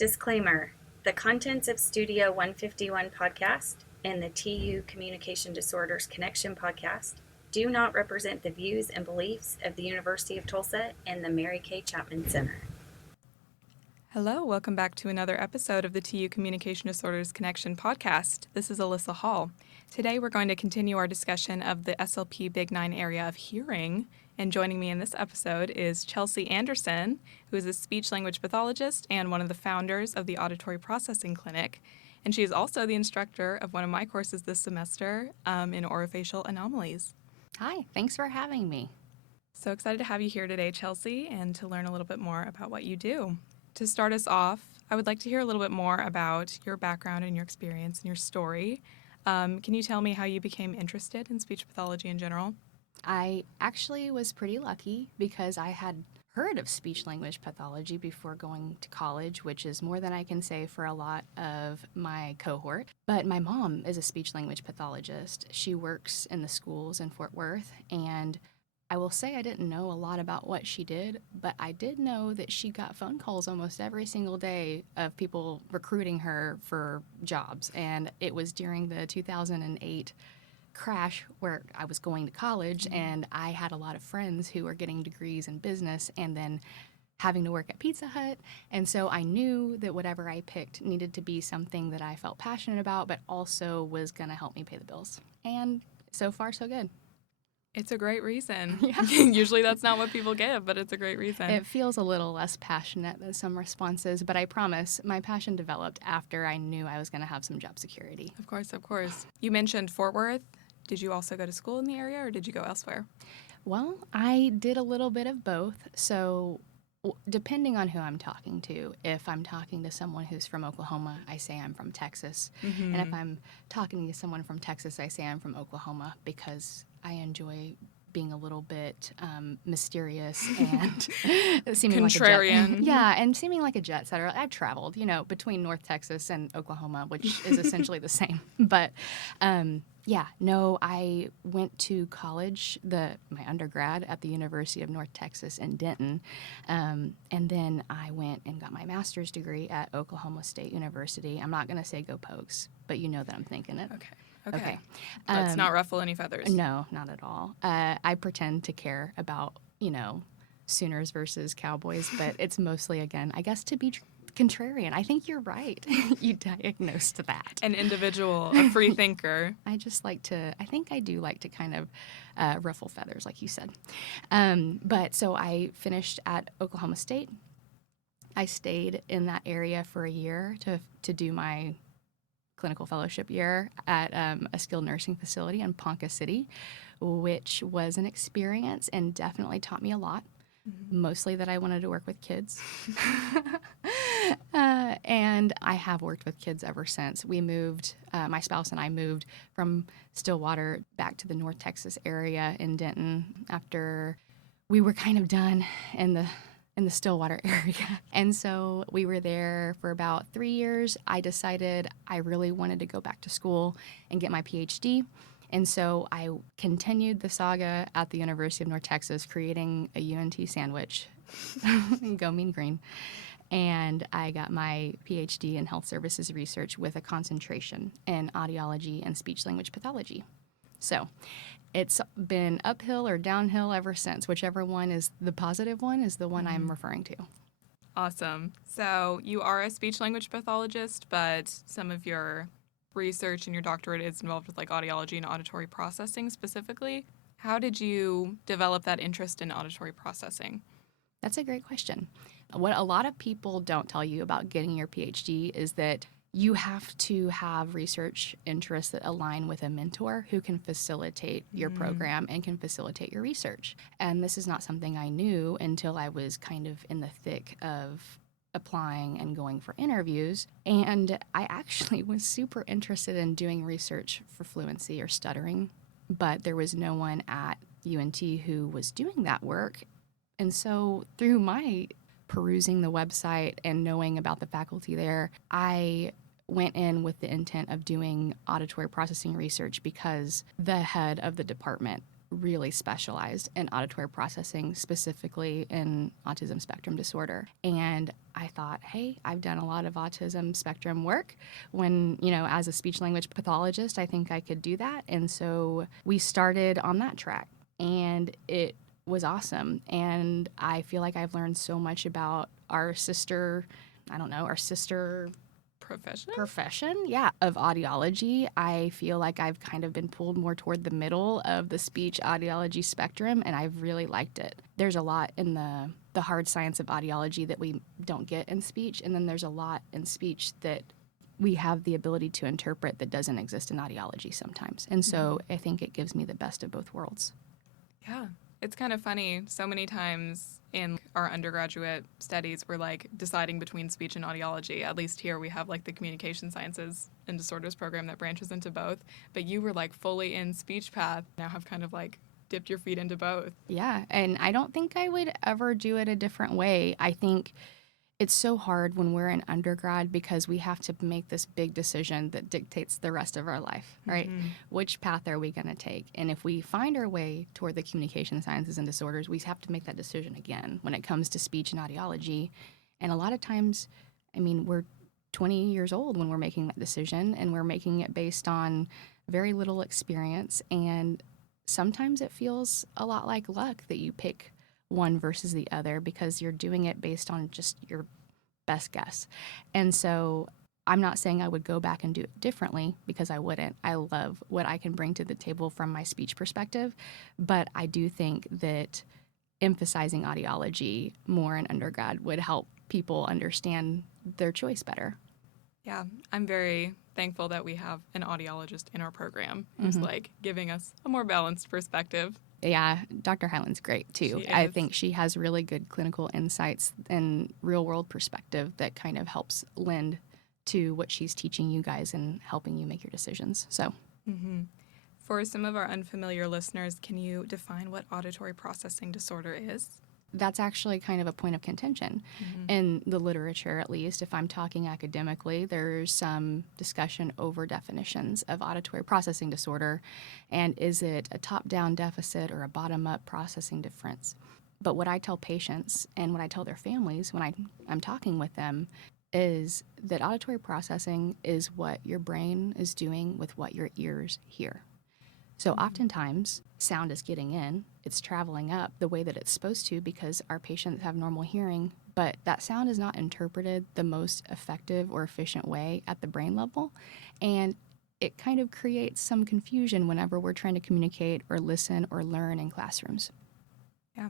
Disclaimer: the contents of Studio 151 podcast and the TU Communication Disorders Connection podcast do not represent the views and beliefs of the University of Tulsa and the Mary Kay Chapman Center. Hello, welcome back to another episode of the TU Communication Disorders Connection podcast. This is Alyssa Hall. Today we're going to continue our discussion of the SLP Big 9 area of hearing, and joining me in this episode is Chelsea Anderson, who is a speech-language pathologist and one of the founders of the Auditory Processing Clinic, and she is also the instructor of one of my courses this semester in orofacial anomalies. Hi, thanks for having me. So excited to have you here today, Chelsea, and to learn a little bit more about what you do. To start us off, I would like to hear a little bit more about your background and your experience and your story. Can you tell me how you became interested in speech pathology in general? I actually was pretty lucky because I had heard of speech-language pathology before going to college, which is more than I can say for a lot of my cohort. But my mom is a speech-language pathologist. She works in the schools in Fort Worth, and I will say I didn't know a lot about what she did, but I did know that she got phone calls almost every single day of people recruiting her for jobs. And it was during the 2008 crash where I was going to college, and I had a lot of friends who were getting degrees in business and then having to work at Pizza Hut. And so I knew that whatever I picked needed to be something that I felt passionate about, but also was going to help me pay the bills. And so far, so good. It's a great reason. Yeah. Usually that's not what people give, but it's a great reason. It feels a little less passionate than some responses, but I promise my passion developed after I knew I was going to have some job security. Of course, of course. You mentioned Fort Worth. Did you also go to school in the area, or did you go elsewhere? Well, I did a little bit of both. So depending on who I'm talking to, if I'm talking to someone who's from Oklahoma, I say I'm from Texas. Mm-hmm. And if I'm talking to someone from Texas, I say I'm from Oklahoma because I enjoy being a little bit mysterious and seeming contrarian. Like a jet. Yeah, and seeming like a jet setter. I've traveled, between North Texas and Oklahoma, which is essentially the same. But I went to college, my undergrad at the University of North Texas in Denton, and then I went and got my master's degree at Oklahoma State University. I'm not going to say go Pokes, but you know that I'm thinking it. Okay. Let's not ruffle any feathers. No, not at all. I pretend to care about, Sooners versus Cowboys, but it's mostly, again, I guess to be contrarian. I think you're right. You diagnosed that. An individual, a free thinker. I think I do like to kind of ruffle feathers, like you said. But so I finished at Oklahoma State. I stayed in that area for a year to do my clinical fellowship year at a skilled nursing facility in Ponca City, which was an experience and definitely taught me a lot. Mm-hmm. Mostly that I wanted to work with kids. And I have worked with kids ever since. We moved, my spouse and I moved from Stillwater back to the North Texas area in Denton after we were kind of done in the Stillwater area. And so we were there for about 3 years. I decided I really wanted to go back to school and get my PhD. And so I continued the saga at the University of North Texas, creating a UNT sandwich. Go Mean Green. And I got my PhD in health services research with a concentration in audiology and speech-language pathology. So it's been uphill or downhill ever since. Whichever one is the positive one is the one I'm referring to. Awesome. So you are a speech-language pathologist, but some of your research and your doctorate is involved with like audiology and auditory processing specifically. How did you develop that interest in auditory processing? That's a great question. What a lot of people don't tell you about getting your PhD is that you have to have research interests that align with a mentor who can facilitate your program and can facilitate your research. And this is not something I knew until I was kind of in the thick of applying and going for interviews. And I actually was super interested in doing research for fluency or stuttering, but there was no one at UNT who was doing that work. And so through my perusing the website and knowing about the faculty there, I went in with the intent of doing auditory processing research because the head of the department really specialized in auditory processing, specifically in autism spectrum disorder. And I thought, hey, I've done a lot of autism spectrum work. When, as a speech language pathologist, I think I could do that. And so we started on that track, and it was awesome. And I feel like I've learned so much about our sister profession, of audiology. I feel like I've kind of been pulled more toward the middle of the speech audiology spectrum, and I've really liked it. There's a lot in the hard science of audiology that we don't get in speech, and then there's a lot in speech that we have the ability to interpret that doesn't exist in audiology sometimes. And so I think it gives me the best of both worlds. Yeah. It's kind of funny. So many times in our undergraduate studies, we're like deciding between speech and audiology. At least here we have like the communication sciences and disorders program that branches into both. But you were like fully in speech path, now have kind of like dipped your feet into both. Yeah. And I don't think I would ever do it a different way. I think it's so hard when we're in undergrad because we have to make this big decision that dictates the rest of our life, right? Which path are we going to take? And if we find our way toward the communication sciences and disorders, we have to make that decision again when it comes to speech and audiology. And a lot of times, we're 20 years old when we're making that decision, and we're making it based on very little experience. And sometimes it feels a lot like luck that you pick one versus the other because you're doing it based on just your best guess. And so I'm not saying I would go back and do it differently, because I wouldn't. I love what I can bring to the table from my speech perspective, but I do think that emphasizing audiology more in undergrad would help people understand their choice better. Yeah, I'm very thankful that we have an audiologist in our program who's like giving us a more balanced perspective. Yeah, Dr. Hyland's great too. I think she has really good clinical insights and real world perspective that kind of helps lend to what she's teaching you guys and helping you make your decisions. So, For some of our unfamiliar listeners, can you define what auditory processing disorder is? That's actually kind of a point of contention in the literature, at least. If I'm talking academically, there's some discussion over definitions of auditory processing disorder, and is it a top-down deficit or a bottom-up processing difference? But what I tell patients and what I tell their families when I'm talking with them is that auditory processing is what your brain is doing with what your ears hear. So oftentimes, sound is getting in, it's traveling up the way that it's supposed to because our patients have normal hearing, but that sound is not interpreted the most effective or efficient way at the brain level, and it kind of creates some confusion whenever we're trying to communicate or listen or learn in classrooms. Yeah.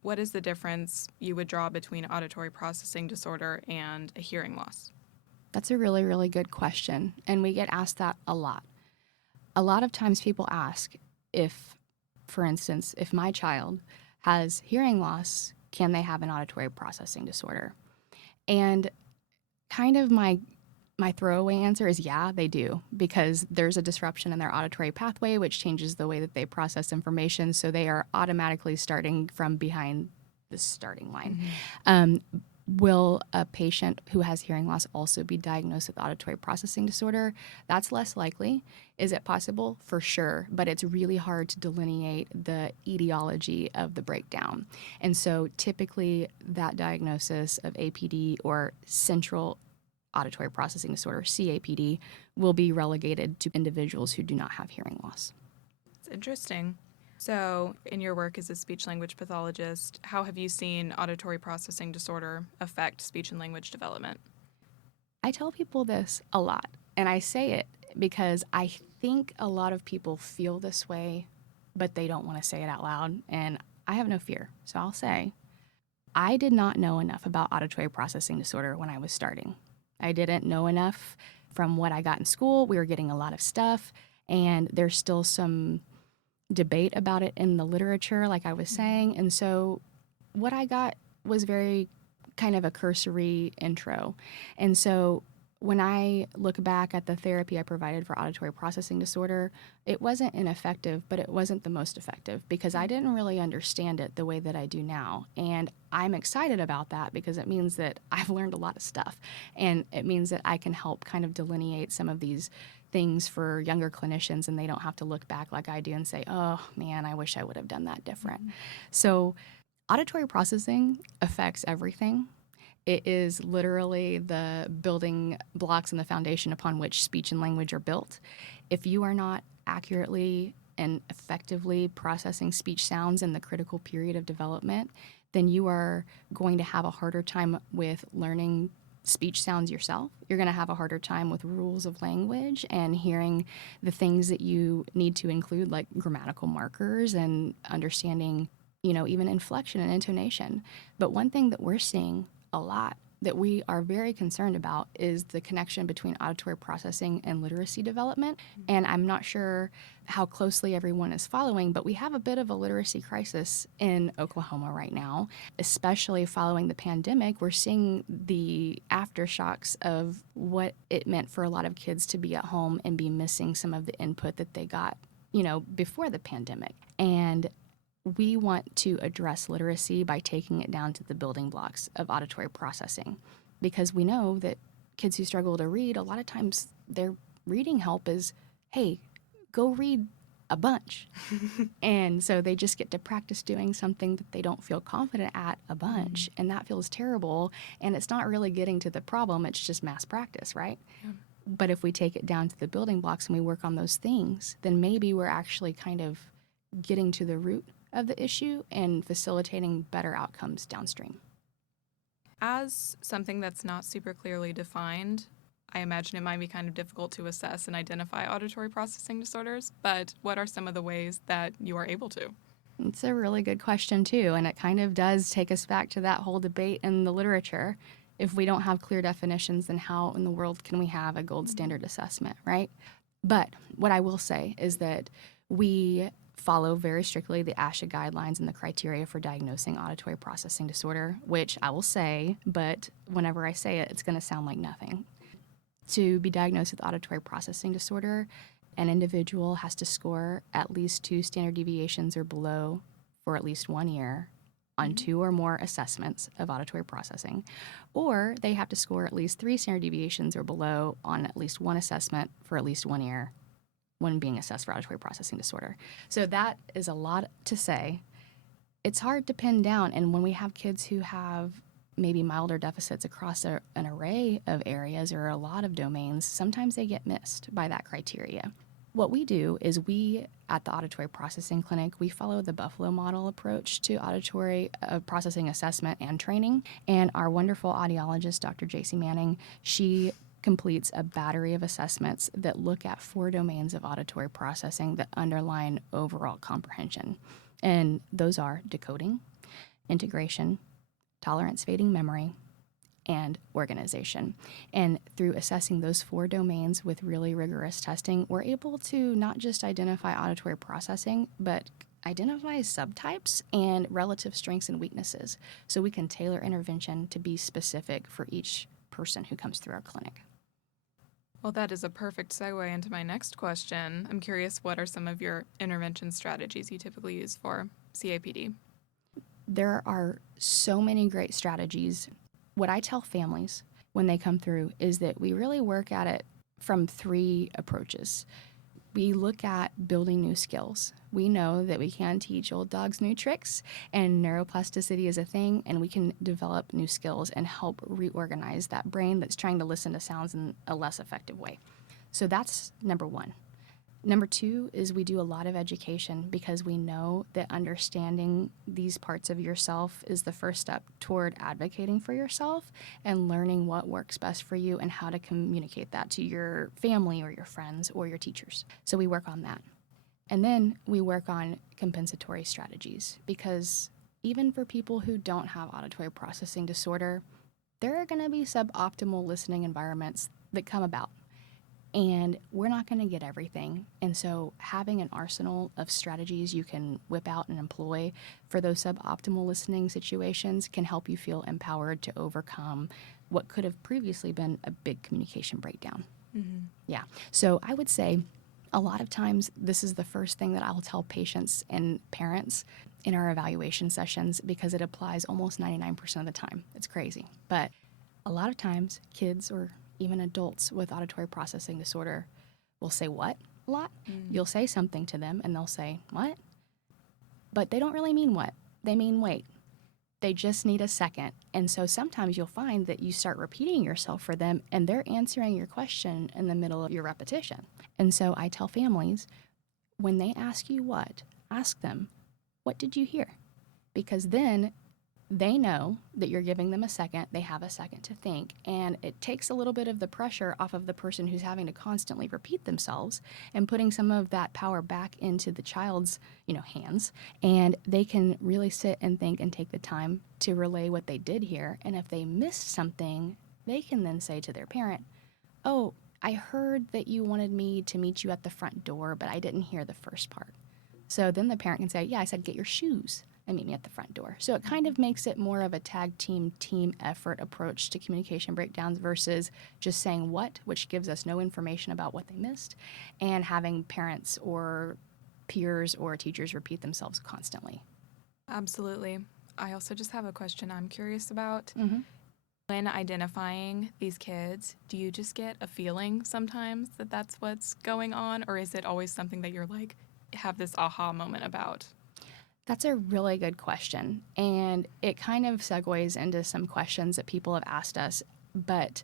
What is the difference you would draw between auditory processing disorder and a hearing loss? That's a really, really good question, and we get asked that a lot. A lot of times people ask if, for instance, if my child has hearing loss, can they have an auditory processing disorder? And kind of my throwaway answer is yeah, they do, because there's a disruption in their auditory pathway, which changes the way that they process information. So they are automatically starting from behind the starting line. Will a patient who has hearing loss also be diagnosed with auditory processing disorder? That's less likely. Is it possible? For sure, but it's really hard to delineate the etiology of the breakdown. And so typically that diagnosis of APD or central auditory processing disorder, CAPD, will be relegated to individuals who do not have hearing loss. It's interesting. So, in your work as a speech-language pathologist, how have you seen auditory processing disorder affect speech and language development? I tell people this a lot, and I say it because I think a lot of people feel this way, but they don't want to say it out loud, and I have no fear. So I'll say, I did not know enough about auditory processing disorder when I was starting. I didn't know enough from what I got in school. We were getting a lot of stuff, and there's still some debate about it in the literature, like I was saying. And so what I got was very kind of a cursory intro. And so When I look back at the therapy I provided for auditory processing disorder, it wasn't ineffective, but it wasn't the most effective because I didn't really understand it the way that I do now. And I'm excited about that because it means that I've learned a lot of stuff. And it means that I can help kind of delineate some of these things for younger clinicians and they don't have to look back like I do and say, oh man, I wish I would have done that different. So, auditory processing affects everything. It is literally the building blocks and the foundation upon which speech and language are built. If you are not accurately and effectively processing speech sounds in the critical period of development, then you are going to have a harder time with learning speech sounds yourself. You're going to have a harder time with rules of language and hearing the things that you need to include, like grammatical markers and understanding, even inflection and intonation. But one thing that we're seeing a lot that we are very concerned about is the connection between auditory processing and literacy development. And I'm not sure how closely everyone is following, but we have a bit of a literacy crisis in Oklahoma right now, especially following the pandemic. We're seeing the aftershocks of what it meant for a lot of kids to be at home and be missing some of the input that they got, before the pandemic. And we want to address literacy by taking it down to the building blocks of auditory processing because we know that kids who struggle to read, a lot of times their reading help is, hey, go read a bunch. And so they just get to practice doing something that they don't feel confident at a bunch. And that feels terrible. And it's not really getting to the problem. It's just mass practice, right? Yeah. But if we take it down to the building blocks and we work on those things, then maybe we're actually kind of getting to the root of the issue and facilitating better outcomes downstream. As something that's not super clearly defined, I imagine it might be kind of difficult to assess and identify auditory processing disorders, but what are some of the ways that you are able to? It's a really good question, too, and it kind of does take us back to that whole debate in the literature. If we don't have clear definitions, then how in the world can we have a gold standard assessment, right? But what I will say is that we follow very strictly the ASHA guidelines and the criteria for diagnosing auditory processing disorder, which I will say, but whenever I say it, it's going to sound like nothing. To be diagnosed with auditory processing disorder, an individual has to score at least 2 standard deviations or below for at least 1 year on 2 or more assessments of auditory processing, or they have to score at least 3 standard deviations or below on at least 1 assessment for at least 1 year when being assessed for auditory processing disorder. So that is a lot to say. It's hard to pin down, and when we have kids who have maybe milder deficits across an array of areas or a lot of domains, sometimes they get missed by that criteria. What we do is at the Auditory Processing Clinic, we follow the Buffalo model approach to auditory processing assessment and training. And our wonderful audiologist, Dr. J.C. Manning, she completes a battery of assessments that look at 4 domains of auditory processing that underline overall comprehension. And those are decoding, integration, tolerance fading memory, and organization. And through assessing those 4 domains with really rigorous testing, we're able to not just identify auditory processing, but identify subtypes and relative strengths and weaknesses so we can tailor intervention to be specific for each person who comes through our clinic. Well, that is a perfect segue into my next question. I'm curious, what are some of your intervention strategies you typically use for CAPD? There are so many great strategies. What I tell families when they come through is that we really work at it from 3 approaches. We look at building new skills. We know that we can teach old dogs new tricks, and neuroplasticity is a thing, and we can develop new skills and help reorganize that brain that's trying to listen to sounds in a less effective way. So that's number 1. Number 2 is we do a lot of education because we know that understanding these parts of yourself is the first step toward advocating for yourself and learning what works best for you and how to communicate that to your family or your friends or your teachers. So we work on that. And then we work on compensatory strategies because even for people who don't have auditory processing disorder, there are going to be suboptimal listening environments that come about. And we're not going to get everything. And so having an arsenal of strategies you can whip out and employ for those suboptimal listening situations can help you feel empowered to overcome what could have previously been a big communication breakdown. Mm-hmm. Yeah. So I would say a lot of times this is the first thing that I'll tell patients and parents in our evaluation sessions because it applies almost 99% of the time. It's crazy. But a lot of times kids or even adults with auditory processing disorder will say what a lot. You'll say something to them and they'll say what, but they don't really mean what. They mean wait. They just need a second. And so sometimes you'll find that you start repeating yourself for them and they're answering your question in the middle of your repetition. And so I tell families, when they ask you what, ask them, what did you hear? Because then they know that you're giving them a second. They have a second to think. And it takes a little bit of the pressure off of the person who's having to constantly repeat themselves and putting some of that power back into the child's, hands. And they can really sit and think and take the time to relay what they did hear. And if they missed something, they can then say to their parent, oh, I heard that you wanted me to meet you at the front door, but I didn't hear the first part. So then the parent can say, yeah, I said get your shoes and meet me at the front door. So it kind of makes it more of a tag team effort approach to communication breakdowns versus just saying what, which gives us no information about what they missed, and having parents or peers or teachers repeat themselves constantly. Absolutely. I also just have a question I'm curious about. Mm-hmm. When identifying these kids, do you just get a feeling sometimes that that's what's going on, or is it always something that you're like, have this aha moment about? That's a really good question, and it kind of segues into some questions that people have asked us. But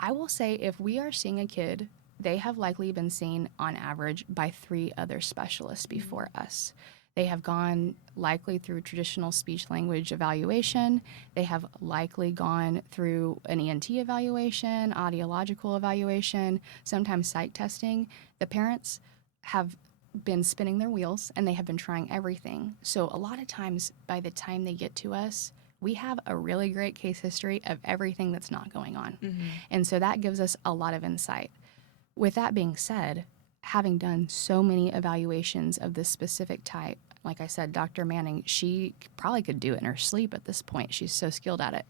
I will say if we are seeing a kid, they have likely been seen on average by 3 other specialists before us. They have gone likely through traditional speech language evaluation. They have likely gone through an ENT evaluation, audiological evaluation, sometimes sight testing. The parents have been spinning their wheels and they have been trying everything. So a lot of times by the time they get to us, we have a really great case history of everything that's not going on. Mm-hmm. And so that gives us a lot of insight. With that being said, having done so many evaluations of this specific type, like I said, Dr. Manning, she probably could do it in her sleep at this point. She's so skilled at it.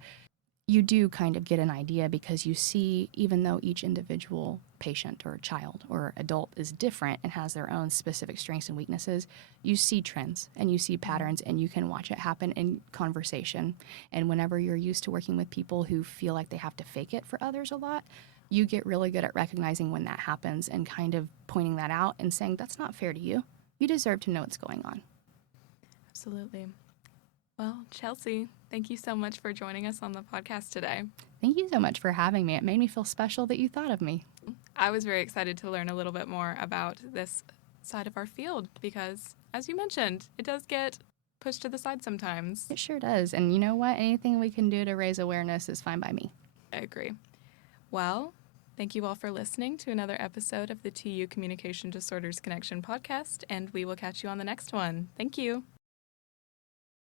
You do kind of get an idea because you see, even though each individual patient or child or adult is different and has their own specific strengths and weaknesses, you see trends and you see patterns and you can watch it happen in conversation. And whenever you're used to working with people who feel like they have to fake it for others a lot, you get really good at recognizing when that happens and kind of pointing that out and saying, that's not fair to you. You deserve to know what's going on. Absolutely. Well, Chelsea, thank you so much for joining us on the podcast today. Thank you so much for having me. It made me feel special that you thought of me. I was very excited to learn a little bit more about this side of our field because, as you mentioned, it does get pushed to the side sometimes. It sure does. And you know what? Anything we can do to raise awareness is fine by me. I agree. Well, thank you all for listening to another episode of the TU Communication Disorders Connection podcast, and we will catch you on the next one. Thank you.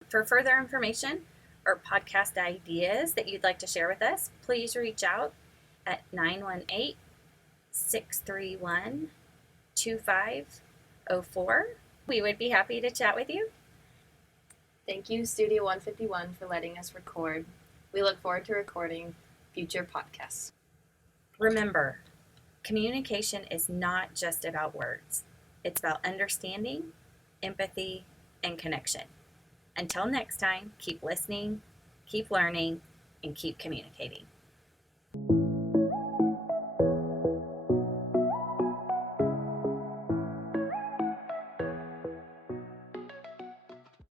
For further information or podcast ideas that you'd like to share with us, please reach out at 918-631-2504. We would be happy to chat with you. Thank you, Studio 151, for letting us record. We look forward to recording future podcasts. Remember, communication is not just about words. It's about understanding, empathy, and connection. Until next time, keep listening, keep learning, and keep communicating.